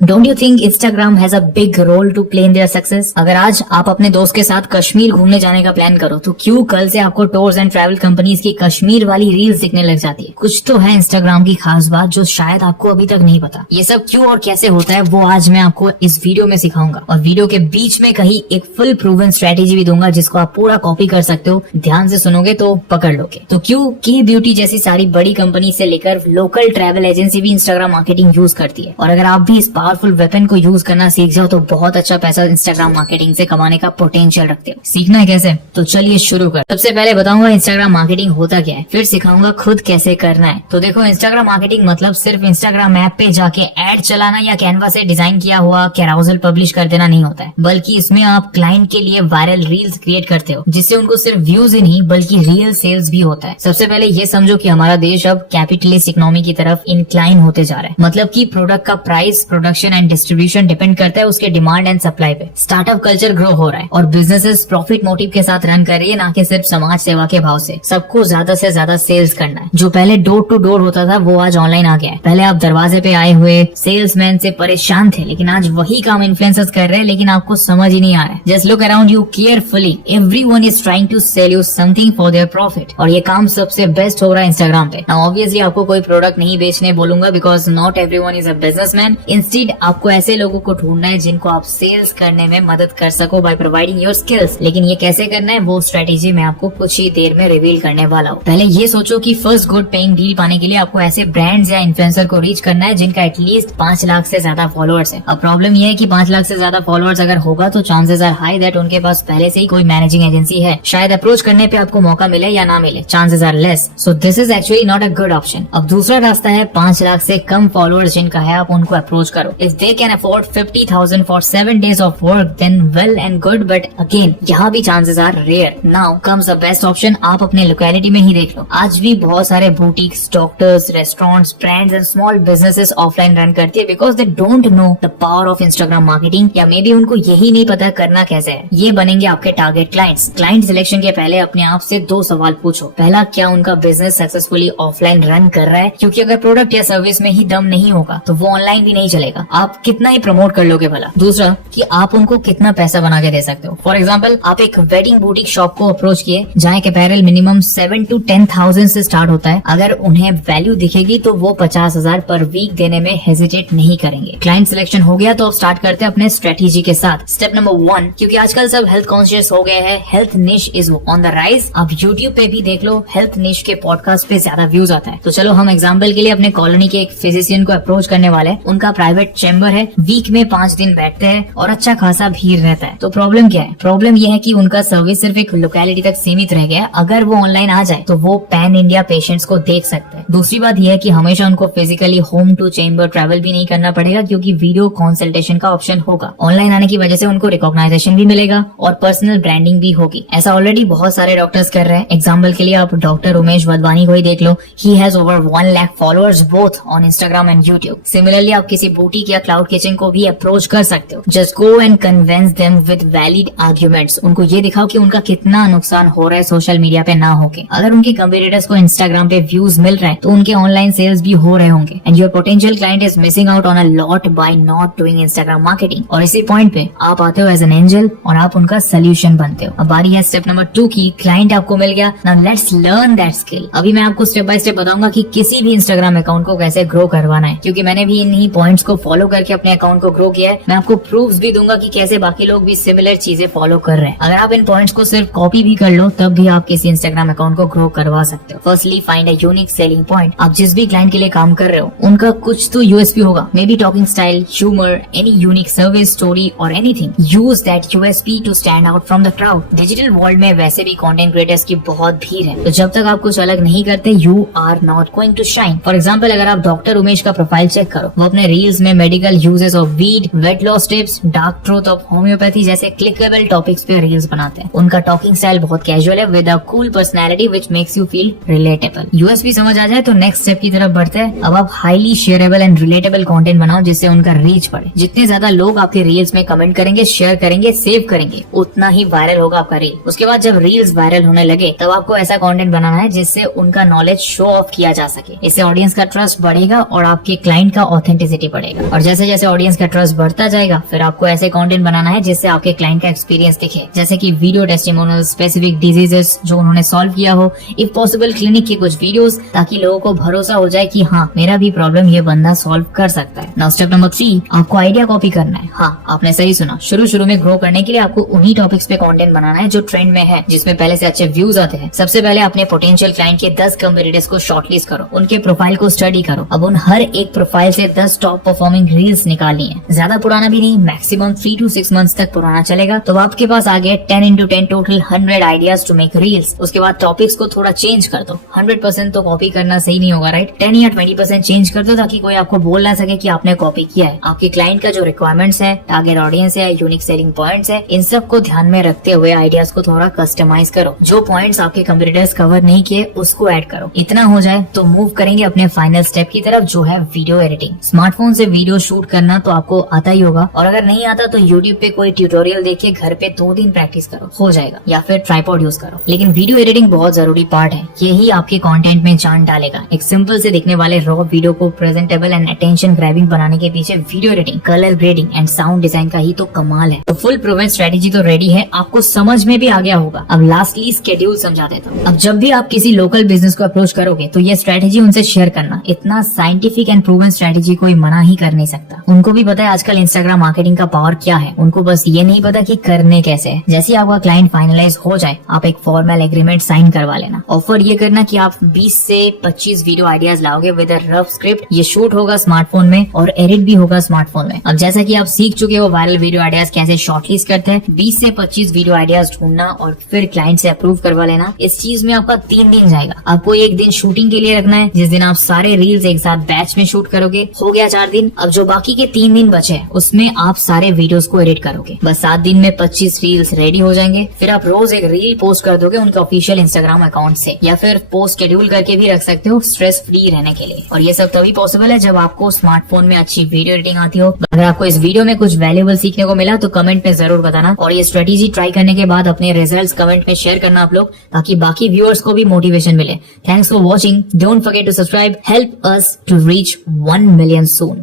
Don't you think Instagram has a big role to play in their success? अगर आज आप अपने दोस्त के साथ कश्मीर घूमने जाने का प्लान करो तो क्यों कल से आपको टूर्स एंड ट्रैवल कंपनीज की कश्मीर वाली रील्स दिखने लग जाती है? कुछ तो है इंस्टाग्राम की खास बात जो शायद आपको अभी तक नहीं पता। ये सब क्यों और कैसे होता है वो आज मैं आपको इस वीडियो में सिखाऊंगा, और वीडियो के बीच में कहीं एक फुल प्रूवन स्ट्रेटेजी भी दूंगा जिसको आप पूरा कॉपी कर सकते हो। ध्यान से सुनोगे तो पकड़ लोगे। तो क्यों की ब्यूटी जैसी सारी बड़ी कंपनी से लेकर लोकल ट्रैवल एजेंसी भी इंस्टाग्राम मार्केटिंग यूज करती है, और अगर आप भी इस पावरफुल वेपन को यूज करना सीख जाओ तो बहुत अच्छा पैसा इंस्टाग्राम मार्केटिंग से कमाने का पोटेंशियल रखते हो। सीखना है कैसे? तो चलिए शुरू कर। सबसे पहले बताऊंगा इंस्टाग्राम मार्केटिंग होता क्या है, फिर सिखाऊंगा खुद कैसे करना है। तो देखो, इंस्टाग्राम मार्केटिंग मतलब सिर्फ इंस्टाग्राम ऐप पे जाके एड चलाना या कैनवा से डिजाइन किया हुआ कैराउजल पब्लिश कर देना नहीं होता है, बल्कि इसमें आप क्लाइंट के लिए वायरल रील्स क्रिएट करते हो जिससे उनको सिर्फ व्यूज ही नहीं बल्कि रियल सेल्स भी होता है। सबसे पहले ये समझो कि हमारा देश अब कैपिटलिस्ट इकोनॉमी की तरफ इंक्लाइन होते जा रहा है, मतलब कि प्रोडक्ट का price, production and distribution depend करता है उसके डिमांड एंड सप्लाई पे। स्टार्टअप कल्चर ग्रो हो रहा है और बिजनेसेस प्रॉफिट मोटिव के साथ रन कर रही है, ना कि सिर्फ समाज सेवा के भाव से। सबको ज्यादा से ज्यादा सेल्स करना है। जो पहले डोर टू डोर होता था वो आज ऑनलाइन आ गया है। पहले आप दरवाजे पे आए हुए सेल्समैन से परेशान थे, लेकिन आज वही काम इन्फ्लुएंसर्स कर रहे हैं, लेकिन आपको समझ ही नहीं आ रहा है। Just look around you carefully, everyone is trying to sell you something for their profit, और ये काम सबसे बेस्ट हो रहा है इंस्टाग्राम पे। नाउ ऑब्वियसली आपको कोई प्रोडक्ट नहीं बेचने बोलूंगा because not everyone is a businessman. Instead आपको ऐसे लोगों को ढूंढना है जिनको आप सेल्स करने में मदद कर सको बाय प्रोवाइडिंग योर स्किल्स। लेकिन ये कैसे करना है वो स्ट्रेटेजी मैं आपको कुछ ही देर में रिवील करने वाला हूँ। पहले ये सोचो कि फर्स्ट गुड पेइंग डील पाने के लिए आपको ऐसे ब्रांड्स या इन्फ्लुएंसर को रीच करना है जिनका एटलीस्ट 5 लाख से ज्यादा फॉलोअर्स है। अब प्रॉब्लम ये है कि 5 लाख से ज्यादा फॉलोअर्स अगर होगा तो चांसेस आर हाई दैट उनके पास पहले से ही कोई मैनेजिंग एजेंसी है। शायद अप्रोच करने पे आपको मौका मिले या ना मिले, chances are less. So this is actually not a good option. अब दूसरा रास्ता है 5 लाख से कम फॉलोअर्स जिनका है, आप उनको अप्रोच करो। If they can afford 50,000 for 7 days of work then well and good, but again यहाँ भी chances are rare. Now comes the best option. आप अपने लोकेलिटी में ही देख लो, आज भी बहुत सारे boutiques, doctors, restaurants, brands and small businesses offline run करती है because they don't know the power of Instagram marketing, या मे बी उनको यही नहीं पता करना कैसे है। ये बनेंगे आपके टारगेट क्लाइंट्स। क्लाइंट सिलेक्शन के पहले अपने आप से 2 सवाल पूछो। पहला, क्या उनका बिजनेस सक्सेसफुली ऑफलाइन रन कर रहा है? क्योंकि अगर प्रोडक्ट या सर्विस में ही दम नहीं होगा तो वो ऑनलाइन भी नहीं चलेगा, आप कितना ही प्रमोट कर लोगे भला। दूसरा, कि आप उनको कितना पैसा बना के दे सकते हो। फॉर एग्जाम्पल, आप एक वेडिंग बुटीक शॉप को अप्रोच किए जहाँ एक अपैरल मिनिमम 7 to 10,000 से स्टार्ट होता है। अगर उन्हें वैल्यू दिखेगी तो वो 50,000 पर वीक देने में हेजिटेट नहीं करेंगे। क्लाइंट सिलेक्शन हो गया तो अब स्टार्ट करते हैं अपने स्ट्रेटेजी के साथ। स्टेप नंबर 1, क्योंकि आजकल सब हेल्थ कॉन्शियस हो गए हैं, हेल्थ निश इज ऑन द राइज। अब यूट्यूब पे भी देख लो, हेल्थ निश के पॉडकास्ट पे ज्यादा व्यूज आता है। तो चलो हम एग्जाम्पल के लिए अपने कॉलोनी के एक फिजिशियन को अप्रोच करने वाले हैं। उनका प्राइवेट चैम्बर है, वीक में 5 दिन बैठते हैं और अच्छा खासा भीड़ रहता है। तो प्रॉब्लम क्या है? प्रॉब्लम यह है कि उनका सर्विस सिर्फ एक लोकेलिटी तक सीमित रह गया है। अगर वो ऑनलाइन आ जाए तो वो पैन इंडिया पेशेंट्स को देख सकते हैं। दूसरी बात यह है कि हमेशा उनको physically home to chamber travel भी नहीं करना पड़ेगा क्योंकि वीडियो कंसल्टेशन का ऑप्शन होगा। ऑनलाइन आने की वजह से उनको रिकॉग्नाइजेशन भी मिलेगा और पर्सनल ब्रांडिंग भी होगी। ऐसा ऑलरेडी बहुत सारे डॉक्टर्स कर रहे हैं। एग्जाम्पल के लिए आप डॉक्टर उमेश वधवानी को ही देख लो, he has over 1 lakh followers both on Instagram and YouTube. Similarly आप किसी बुटीक या क्लाउड किचन को भी अप्रोच कर सकते हो। Just go and convince them with valid arguments. उनको ये दिखाओ कि उनका कितना नुकसान हो रहा है सोशल मीडिया पे ना होके। अगर उनके कंपीटिटर्स को इंस्टाग्राम पे व्यूज मिल रहे हैं तो उनके ऑनलाइन सेल्स भी हो रहे होंगे, and your potential client is missing out on a lot by not doing Instagram marketing. और इसी पॉइंट पे आप आते हो एज एन एंजल और आप उनका सोल्यूशन बनते हो। अब बारी है स्टेप नंबर 2 की। क्लाइंट आपको मिल गया, now let's learn that skill. अभी मैं आपको स्टेप बाय स्टेप बताऊंगा कि किसी भी इंस्टाग्राम अकाउंट को कैसे ग्रो करवाना है, क्योंकि मैंने भी इन्हीं पॉइंट्स को फॉलो करके अपने अकाउंट को ग्रो किया है। मैं आपको प्रूफ्स भी दूंगा कि कैसे बाकी लोग भी सिमिलर चीजें फॉलो कर रहे हैं। अगर आप इन पॉइंट्स को सिर्फ कॉपी भी कर लो तब भी आप किसी इंस्टाग्राम अकाउंट को ग्रो करवा सकते हो। Firstly find a unique selling point. आप जिस भी क्लाइंट के लिए काम कर रहे हो उनका कुछ तो यूएसपी होगा, may be talking style, humour, any unique service, story और anything. Use that USP to stand out from the crowd. Digital world में वैसे भी कंटेंट क्रिएटर्स की बहुत भीड़ है, तो जब तक आप कुछ अलग नहीं करते you are not going to shine. For example, अगर आप डॉक्टर उमेश का प्रोफाइल चेक करो, वो अपने रील्स में medical uses of weed, weight loss tips, dark truth of homeopathy जैसे क्लिकेबल टॉपिक्स पे रील्स बनाते हैं। उनका टॉकिंग स्टाइल बहुत कैजुअल है with a cool personality which makes you feel relatable. USP समझ आ जाए तो नेक्स्ट स्टेप की तरफ बढ़ते हैं। अब आप highly shareable and relatable content बनाओ जिससे उनका रीच बढ़े। जितने ज्यादा लोग आपके रील्स में कमेंट करेंगे, शेयर करेंगे, सेव करेंगे, उतना ही वायरल होगा आपका रील। उसके बाद जब रील्स वायरल होने लगे तब आपको ऐसा कंटेंट बनाना है जिससे उनका नॉलेज शो ऑफ किया जा सके। इससे ऑडियंस का ट्रस्ट बढ़ेगा और आपके क्लाइंट का ऑथेंटिसिटी बढ़ेगा। और जैसे जैसे ऑडियंस का ट्रस्ट बढ़ता जाएगा, फिर आपको ऐसे कंटेंट बनाना है जिससे आपके क्लाइंट का एक्सपीरियंस दिखे, जैसे कि वीडियो टेस्टिमोनियल, स्पेसिफिक डिजीजेस जो उन्होंने सॉल्व किया हो, इफ पॉसिबल क्लिनिक के कुछ वीडियोस, ताकि लोगों को भरोसा हो जाए कि हाँ, मेरा भी प्रॉब्लम ये बंदा सॉल्व कर सकता है। नाउ स्टेप नंबर 3, आपको आइडिया कॉपी करना है। हाँ, आपने सही सुना, शुरू में ग्रो करने के लिए आपको उन्हीं टॉपिक्स पे कंटेंट बनाना है जो ट्रेंड में है, जिसमें पहले से अच्छे व्यूज आते हैं। सबसे पहले अपने पोटेंशियल क्लाइंट के 10 कंपेटिटर्स को शॉर्टलिस्ट करो, उनके प्रोफाइल को स्टडी करो। अब उन हर एक प्रोफाइल से 10 टॉप परफॉर्मिंग रील्स निकालनी है। ज्यादा पुराना भी नहीं, मैक्सिमम 3 to 6 मंथ्स तक पुराना चलेगा। तो आपके पास आ गए 10 into 10 total 100 ideas to make reels. उसके बाद टॉपिक्स को थोड़ा चेंज कर दो। 100% तो कॉपी करना सही नहीं होगा, राइट? 10 या 20% चेंज कर दो, ताकि कोई आपको बोल ना सके कि आपने कॉपी किया है। आपके क्लाइंट का जो रिक्वायरमेंट्स है, टारगेट ऑडियंस है, यूनिक सेलिंग पॉइंट्स है, इन सब को ध्यान में रखते हुए आइडियाज को थोड़ा कस्टमाइज करो। जो पॉइंट्स आपके कंपटीटर्स कवर नहीं किए, उसको ऐड करो। इतना हो जाए तो मूव करेंगे अपने फाइनल स्टेप की तरफ, जो है वीडियो एडिटिंग। स्मार्टफोन से वीडियो शूट करना तो आपको आता ही होगा, और अगर नहीं आता तो यूट्यूब पे कोई ट्यूटोरियल देखिए, घर पे 2 दिन प्रैक्टिस करो, हो जाएगा। या फिर ट्राइपॉड यूज करो। लेकिन वीडियो एडिटिंग बहुत जरूरी पार्ट है, यही आपके कंटेंट में जान डालेगा। एक सिंपल से दिखने वाले रॉ वीडियो को प्रेजेंटेबल एंड अटेंशन ग्रैबिंग बनाने के पीछे video editing, colour grading and sound design का ही तो कमाल है। तो फुल प्रूवन स्ट्रेटेजी तो रेडी है, आपको समझ में भी आ गया होगा। अब लास्टली स्केड्यूल समझा देता हूँ। अब जब भी आप किसी लोकल बिजनेस को अप्रोच करोगे, तो ये स्ट्रेटेजी उनसे शेयर करना। इतना साइंटिफिक एंड प्रूवन स्ट्रेटेजी कोई मना ही कर नहीं सकता। उनको भी पता है आजकल इंस्टाग्राम मार्केटिंग का पावर क्या है, उनको बस ये नहीं पता कि करने कैसे है। जैसे आपका क्लाइंट फाइनलाइज हो जाए, आप एक फॉर्मल एग्रीमेंट साइन करवा लेना। ऑफर ये करना कि आप 20 से 25 वीडियो आइडियाज लाओगे विद अ रफ स्क्रिप्ट। ये शूट होगा स्मार्टफोन में और एडिट भी होगा स्मार्टफोन में। अब जैसा कि आप सीख चुके हो वायरल वीडियो आइडियाज कैसे शॉर्टलिस्ट करते हैं, 20 से 25 वीडियो आइडियाज ढूंढना और फिर क्लाइंट से अप्रूव करवा लेना, इस चीज में आपका 3 दिन जाएगा। आपको एक दिन शूटिंग के लिए रखना है, जिस दिन आप सारे रील्स एक साथ बैच में शूट करोगे। हो गया 4 दिन। अब जो बाकी के 3 दिन बचे, उसमें आप सारे वीडियोस को एडिट करोगे। बस 7 दिन में 25 रील्स रेडी हो जाएंगे। फिर आप रोज एक रील पोस्ट कर दोगे उनके ऑफिशियल इंस्टाग्राम अकाउंट से, या फिर पोस्ट शेड्यूल करके भी रख सकते हो स्ट्रेस फ्री रहने के लिए। और ये सब तभी पॉसिबल है जब आपको स्मार्टफोन में अच्छी वीडियो एडिटिंग आती हो। अगर आपको इस वीडियो में कुछ वैल्यूएबल सीखने को मिला तो कमेंट में जरूर बताना, और ये स्ट्रेटेजी ट्राई करने के बाद अपने रिजल्ट्स कमेंट में शेयर करना आप लोग, ताकि बाकी व्यूअर्स को भी मोटिवेशन मिले। Thanks for watching. Don't forget to subscribe. Help us to reach 1 million soon.